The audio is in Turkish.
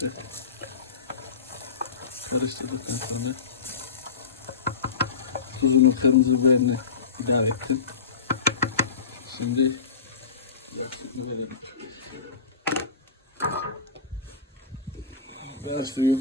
süre karıştırdıktan sonra tuzunu, kırmızı biberini ilave ettim. Şimdi sütünü verelim. Biraz suyu